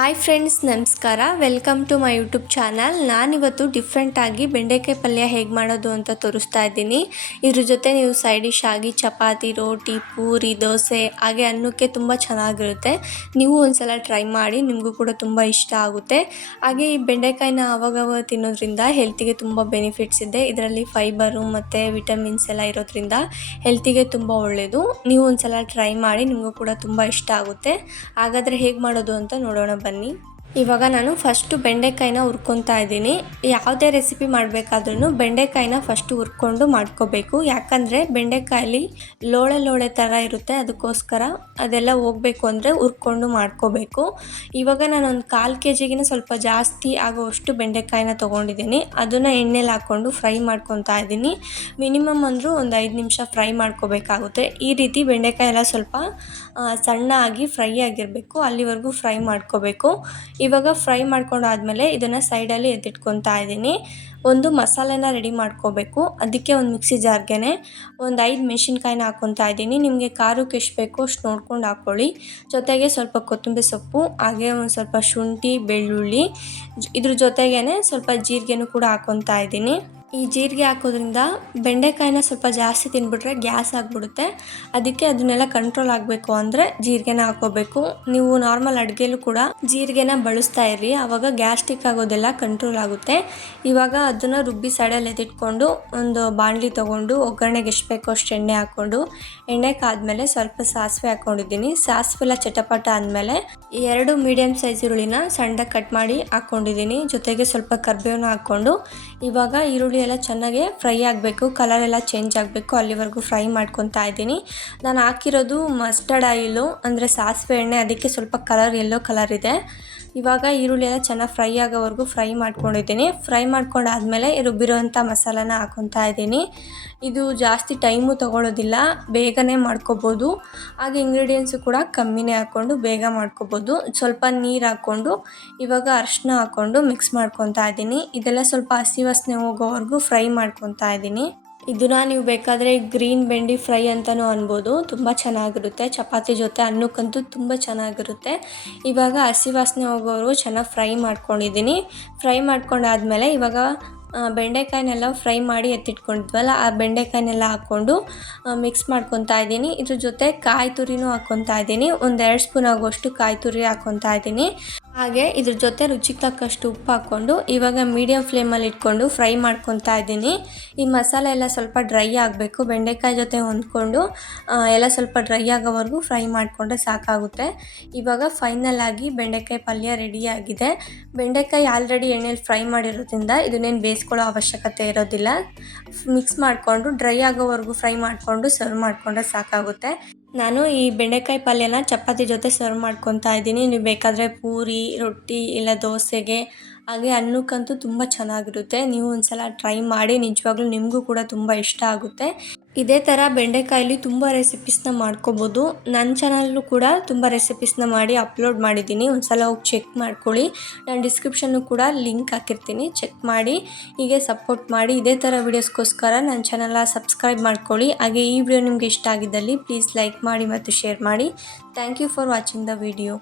Hi friends ನಮಸ್ಕಾರ. Welcome to my YouTube channel ನಾನಿವತ್ತು ಡಿಫ್ರೆಂಟಾಗಿ ಬೆಂಡೆಕಾಯಿ ಪಲ್ಯ ಹೇಗೆ ಮಾಡೋದು ಅಂತ ತೋರಿಸ್ತಾ ಇದ್ದೀನಿ. ಇದ್ರ ಜೊತೆ ನೀವು ಸೈಡ್ ಡಿಶ್ ಆಗಿ ಚಪಾತಿ, ರೋಟಿ, ಪೂರಿ, ದೋಸೆ, ಹಾಗೆ ಅನ್ನಕ್ಕೆ ತುಂಬ ಚೆನ್ನಾಗಿರುತ್ತೆ. ನೀವು ಒಂದ್ಸಲ ಟ್ರೈ ಮಾಡಿ ನಿಮಗೂ ಕೂಡ ತುಂಬ ಇಷ್ಟ ಆಗುತ್ತೆ. ಹಾಗೆ ಈ ಬೆಂಡೆಕಾಯಿನ ಅವಾಗವಾಗ ತಿನ್ನೋದ್ರಿಂದ ಹೆಲ್ತಿಗೆ ತುಂಬ ಬೆನಿಫಿಟ್ಸ್ ಇದೆ. ಇದರಲ್ಲಿ ಫೈಬರು ಮತ್ತು ವಿಟಮಿನ್ಸ್ ಎಲ್ಲ ಇರೋದ್ರಿಂದ ಹೆಲ್ತಿಗೆ ತುಂಬ ಒಳ್ಳೆಯದು ನೀವು ಒಂದ್ಸಲ ಟ್ರೈ ಮಾಡಿ ನಿಮಗೂ ಕೂಡ ತುಂಬ ಇಷ್ಟ ಆಗುತ್ತೆ. ಹಾಗಾದರೆ ಹೇಗೆ ಮಾಡೋದು ಅಂತ ನೋಡೋಣ nih. ಇವಾಗ ನಾನು ಫಸ್ಟು ಬೆಂಡೆಕಾಯಿನ ಹುರ್ಕೊತಾ ಇದ್ದೀನಿ. ಯಾವುದೇ ರೆಸಿಪಿ ಮಾಡಬೇಕಾದ್ರೂ ಬೆಂಡೆಕಾಯಿನ ಫಸ್ಟು ಹುರ್ಕೊಂಡು ಮಾಡ್ಕೋಬೇಕು. ಯಾಕಂದರೆ ಬೆಂಡೆಕಾಯಲ್ಲಿ ಲೋಳೆ ಲೋಳೆ ಥರ ಇರುತ್ತೆ, ಅದಕ್ಕೋಸ್ಕರ ಅದೆಲ್ಲ ಹೋಗಬೇಕು ಅಂದರೆ ಹುರ್ಕೊಂಡು ಮಾಡ್ಕೋಬೇಕು. ಇವಾಗ ನಾನು ಒಂದು ಕಾಲು ಕೆ ಜಿಗಿನ ಸ್ವಲ್ಪ ಜಾಸ್ತಿ ಆಗೋವಷ್ಟು ಬೆಂಡೆಕಾಯಿನ ತೊಗೊಂಡಿದ್ದೀನಿ. ಅದನ್ನು ಎಣ್ಣೆಲಿ ಹಾಕ್ಕೊಂಡು ಫ್ರೈ ಮಾಡ್ಕೊತಾ ಇದ್ದೀನಿ. ಮಿನಿಮಮ್ ಅಂದರೂ ಒಂದು ಐದು ನಿಮಿಷ ಫ್ರೈ ಮಾಡ್ಕೋಬೇಕಾಗುತ್ತೆ. ಈ ರೀತಿ ಬೆಂಡೆಕಾಯಿ ಎಲ್ಲ ಸ್ವಲ್ಪ ಸಣ್ಣ ಆಗಿ ಫ್ರೈ ಆಗಿರಬೇಕು. ಅಲ್ಲಿವರೆಗೂ ಫ್ರೈ ಮಾಡ್ಕೋಬೇಕು. ಇವಾಗ ಫ್ರೈ ಮಾಡ್ಕೊಂಡಾದ್ಮೇಲೆ ಇದನ್ನು ಸೈಡಲ್ಲಿ ಎತ್ತಿಟ್ಕೊತಾ ಇದ್ದೀನಿ. ಒಂದು ಮಸಾಲೆನ ರೆಡಿ ಮಾಡ್ಕೋಬೇಕು. ಅದಕ್ಕೆ ಒಂದು ಮಿಕ್ಸಿ ಜಾರ್ಗೆ ಒಂದು ಐದು ಮೆಣಸಿನ್ಕಾಯಿನ ಹಾಕ್ಕೊತಾ ಇದ್ದೀನಿ. ನಿಮಗೆ ಖಾರಕ್ಕೆ ಎಷ್ಟು ಬೇಕೋ ಅಷ್ಟು ನೋಡ್ಕೊಂಡು ಹಾಕ್ಕೊಳ್ಳಿ. ಜೊತೆಗೆ ಸ್ವಲ್ಪ ಕೊತ್ತಂಬರಿ ಸೊಪ್ಪು, ಹಾಗೆ ಒಂದು ಸ್ವಲ್ಪ ಶುಂಠಿ, ಬೆಳ್ಳುಳ್ಳಿ, ಇದ್ರ ಜೊತೆಗೇ ಸ್ವಲ್ಪ ಜೀರಿಗೆನೂ ಕೂಡ ಹಾಕ್ಕೊತಾ ಇದ್ದೀನಿ. ಈ ಜೀರಿಗೆ ಹಾಕೋದ್ರಿಂದ ಬೆಂಡೆಕಾಯಿನ ಸ್ವಲ್ಪ ಜಾಸ್ತಿ ತಿನ್ಬಿಟ್ರೆ ಗ್ಯಾಸ್ ಆಗಿಬಿಡುತ್ತೆ. ಅದಕ್ಕೆ ಅದನ್ನೆಲ್ಲ ಕಂಟ್ರೋಲ್ ಆಗಬೇಕು ಅಂದರೆ ಜೀರಿಗೆನ ಹಾಕೋಬೇಕು. ನೀವು ನಾರ್ಮಲ್ ಅಡುಗೆಲೂ ಕೂಡ ಜೀರಿಗೆನ ಬಳಸ್ತಾ ಇರಿ. ಆವಾಗ ಗ್ಯಾಸ್ಟಿಕ್ ಆಗೋದೆಲ್ಲ ಕಂಟ್ರೋಲ್ ಆಗುತ್ತೆ. ಇವಾಗ ಅದನ್ನು ರುಬ್ಬಿ ಸೈಡಲ್ಲಿ ಎತ್ತಿಟ್ಕೊಂಡು ಒಂದು ಬಾಣಲಿ ತೊಗೊಂಡು ಒಗ್ಗರಣೆಗೆ ಎಷ್ಟು ಬೇಕೋ ಅಷ್ಟು ಎಣ್ಣೆ ಹಾಕ್ಕೊಂಡು ಎಣ್ಣೆ ಕಾದ್ಮೇಲೆ ಸ್ವಲ್ಪ ಸಾಸಿವೆ ಹಾಕ್ಕೊಂಡಿದ್ದೀನಿ ಸಾಸಿವೆ ಎಲ್ಲ ಚಟಪಟ ಆದಮೇಲೆ ಎರಡು ಮೀಡಿಯಮ್ ಸೈಜ್ ಈರುಳ್ಳಿನ ಸಣ್ಣ ಕಟ್ ಮಾಡಿ ಹಾಕ್ಕೊಂಡಿದ್ದೀನಿ ಜೊತೆಗೆ ಸ್ವಲ್ಪ ಕರ್ಬೇವನ್ನ ಹಾಕ್ಕೊಂಡು ಇವಾಗ ಈರುಳ್ಳಿ ಎಲ್ಲ ಚೆನ್ನಾಗಿ ಫ್ರೈ ಆಗಬೇಕು ಕಲರ್ ಎಲ್ಲ ಚೇಂಜ್ ಆಗಬೇಕು, ಅಲ್ಲಿವರೆಗೂ ಫ್ರೈ ಮಾಡ್ಕೊತಾ ಇದ್ದೀನಿ. ನಾನು ಹಾಕಿರೋದು ಮಸ್ಟರ್ಡ್ ಆಯಿಲು ಅಂದರೆ ಸಾಸಿವೆ ಎಣ್ಣೆ, ಅದಕ್ಕೆ ಸ್ವಲ್ಪ ಕಲರ್ ಎಲ್ಲೋ ಕಲರ್ ಇದೆ. ಇವಾಗ ಈರುಳ್ಳಿ ಎಲ್ಲ ಚೆನ್ನಾಗಿ ಫ್ರೈ ಆಗೋವರೆಗೂ ಫ್ರೈ ಮಾಡ್ಕೊಂಡಿದ್ದೀನಿ. ಫ್ರೈ ಮಾಡ್ಕೊಂಡಾದ್ಮೇಲೆ ರುಬ್ಬಿರೋವಂಥ ಮಸಾಲಾನ ಹಾಕೊತಾ ಇದ್ದೀನಿ. ಇದು ಜಾಸ್ತಿ ಟೈಮು ತೊಗೊಳೋದಿಲ್ಲ, ಬೇಗನೆ ಮಾಡ್ಕೋಬೋದು. ಹಾಗೆ ಇಂಗ್ರೀಡಿಯೆಂಟ್ಸು ಕೂಡ ಕಮ್ಮಿನೇ ಹಾಕ್ಕೊಂಡು ಬೇಗ ಮಾಡ್ಕೋಬೋದು. ಸ್ವಲ್ಪ ನೀರು ಹಾಕ್ಕೊಂಡು, ಇವಾಗ ಅರಿಶಿನ ಹಾಕ್ಕೊಂಡು ಮಿಕ್ಸ್ ಮಾಡ್ಕೊತಾ ಇದ್ದೀನಿ. ಇದೆಲ್ಲ ಸ್ವಲ್ಪ ಹಸಿ ವಾಸನೆ ಹೋಗೋವರೆಗೂ ಫ್ರೈ ಮಾಡ್ಕೊತಾ ಇದ್ದೀನಿ. ಇದನ್ನ ನೀವು ಬೇಕಾದರೆ ಗ್ರೀನ್ ಬೆಂಡಿ ಫ್ರೈ ಅಂತಲೂ ಅನ್ಬೋದು. ತುಂಬ ಚೆನ್ನಾಗಿರುತ್ತೆ. ಚಪಾತಿ ಜೊತೆ ಅನ್ನಕ್ಕಂತೂ ತುಂಬ ಚೆನ್ನಾಗಿರುತ್ತೆ. ಇವಾಗ ಹಸಿ ವಾಸನೆ ಹೋಗೋರು ಚೆನ್ನಾಗಿ ಫ್ರೈ ಮಾಡ್ಕೊಂಡಿದ್ದೀನಿ. ಫ್ರೈ ಮಾಡ್ಕೊಂಡಾದ್ಮೇಲೆ ಇವಾಗ ಬೆಂಡೆಕಾಯಿನೆಲ್ಲ ಫ್ರೈ ಮಾಡಿ ಎತ್ತಿಟ್ಕೊಂಡಿದ್ವಲ್ಲ, ಆ ಬೆಂಡೆಕಾಯಿನೆಲ್ಲ ಹಾಕ್ಕೊಂಡು ಮಿಕ್ಸ್ ಮಾಡ್ಕೊತಾ ಇದ್ದೀನಿ. ಇದ್ರ ಜೊತೆ ಕಾಯಿ ತುರಿನೂ ಹಾಕ್ಕೊತಾ ಇದ್ದೀನಿ. ಒಂದೆರಡು ಸ್ಪೂನ್ ಆಗುವಷ್ಟು ಕಾಯಿ ತುರಿ ಹಾಕ್ಕೊತಾ ಇದ್ದೀನಿ. ಹಾಗೆ ಇದ್ರ ಜೊತೆ ರುಚಿಗೆ ತಕ್ಕಷ್ಟು ಉಪ್ಪು ಹಾಕ್ಕೊಂಡು ಇವಾಗ ಮೀಡಿಯಮ್ ಫ್ಲೇಮಲ್ಲಿ ಇಟ್ಕೊಂಡು ಫ್ರೈ ಮಾಡ್ಕೊತಾ ಇದ್ದೀನಿ. ಈ ಮಸಾಲೆ ಎಲ್ಲ ಸ್ವಲ್ಪ ಡ್ರೈ ಆಗಬೇಕು. ಬೆಂಡೆಕಾಯಿ ಜೊತೆ ಹೊಂದ್ಕೊಂಡು ಎಲ್ಲ ಸ್ವಲ್ಪ ಡ್ರೈ ಆಗೋವರೆಗೂ ಫ್ರೈ ಮಾಡಿಕೊಂಡ್ರೆ ಸಾಕಾಗುತ್ತೆ. ಇವಾಗ ಫೈನಲ್ ಆಗಿ ಬೆಂಡೆಕಾಯಿ ಪಲ್ಯ ರೆಡಿಯಾಗಿದೆ ಬೆಂಡೆಕಾಯಿ ಆಲ್ರೆಡಿ ಎಣ್ಣೆಲಿ ಫ್ರೈ ಮಾಡಿರೋದ್ರಿಂದ ಇದನ್ನೇನು ಬೇಯಿಸ್ಕೊಳ್ಳೋ ಅವಶ್ಯಕತೆ ಇರೋದಿಲ್ಲ. ಮಿಕ್ಸ್ ಮಾಡಿಕೊಂಡು ಡ್ರೈ ಆಗೋವರೆಗೂ ಫ್ರೈ ಮಾಡಿಕೊಂಡು ಸರ್ವ್ ಮಾಡಿಕೊಂಡ್ರೆ ಸಾಕಾಗುತ್ತೆ. ನಾನು ಈ ಬೆಂಡೆಕಾಯಿ ಪಲ್ಯನ ಚಪಾತಿ ಜೊತೆ ಸರ್ವ್ ಮಾಡ್ಕೊತಾ ಇದ್ದೀನಿ. ನೀವು ಬೇಕಾದರೆ ಪೂರಿ, ರೊಟ್ಟಿ ಇಲ್ಲ ದೋಸೆಗೆ, ಹಾಗೆ ಅನ್ನಕ್ಕಂತೂ ತುಂಬ ಚೆನ್ನಾಗಿರುತ್ತೆ. ನೀವು ಒಂದ್ಸಲ ಟ್ರೈ ಮಾಡಿ ನಿಜವಾಗ್ಲೂ ನಿಮಗೂ ಕೂಡ ತುಂಬ ಇಷ್ಟ ಆಗುತ್ತೆ. ಇದೇ ಥರ ಬೆಂಡೆಕಾಯಲ್ಲಿ ತುಂಬ ರೆಸಿಪೀಸ್ನ ಮಾಡ್ಕೋಬೋದು. ನನ್ನ ಚಾನಲ್ಲು ಕೂಡ ತುಂಬ ರೆಸಿಪೀಸ್ನ ಮಾಡಿ ಅಪ್ಲೋಡ್ ಮಾಡಿದ್ದೀನಿ. ಒಂದು ಸಲ ಹೋಗಿ ಚೆಕ್ ಮಾಡ್ಕೊಳ್ಳಿ. ನಾನು ಡಿಸ್ಕ್ರಿಪ್ಷನ್ನು ಕೂಡ ಲಿಂಕ್ ಹಾಕಿರ್ತೀನಿ. ಚೆಕ್ ಮಾಡಿ, ಹೀಗೆ ಸಪೋರ್ಟ್ ಮಾಡಿ. ಇದೇ ಥರ ವೀಡಿಯೋಸ್ಗೋಸ್ಕರ ನನ್ನ ಚಾನಲ್ನ ಸಬ್ಸ್ಕ್ರೈಬ್ ಮಾಡ್ಕೊಳ್ಳಿ. ಹಾಗೆ ಈ ವಿಡಿಯೋ ನಿಮಗೆ ಇಷ್ಟ ಆಗಿದ್ದಲ್ಲಿ ಪ್ಲೀಸ್ ಲೈಕ್ ಮಾಡಿ ಮತ್ತು ಶೇರ್ ಮಾಡಿ. Thank you for watching the video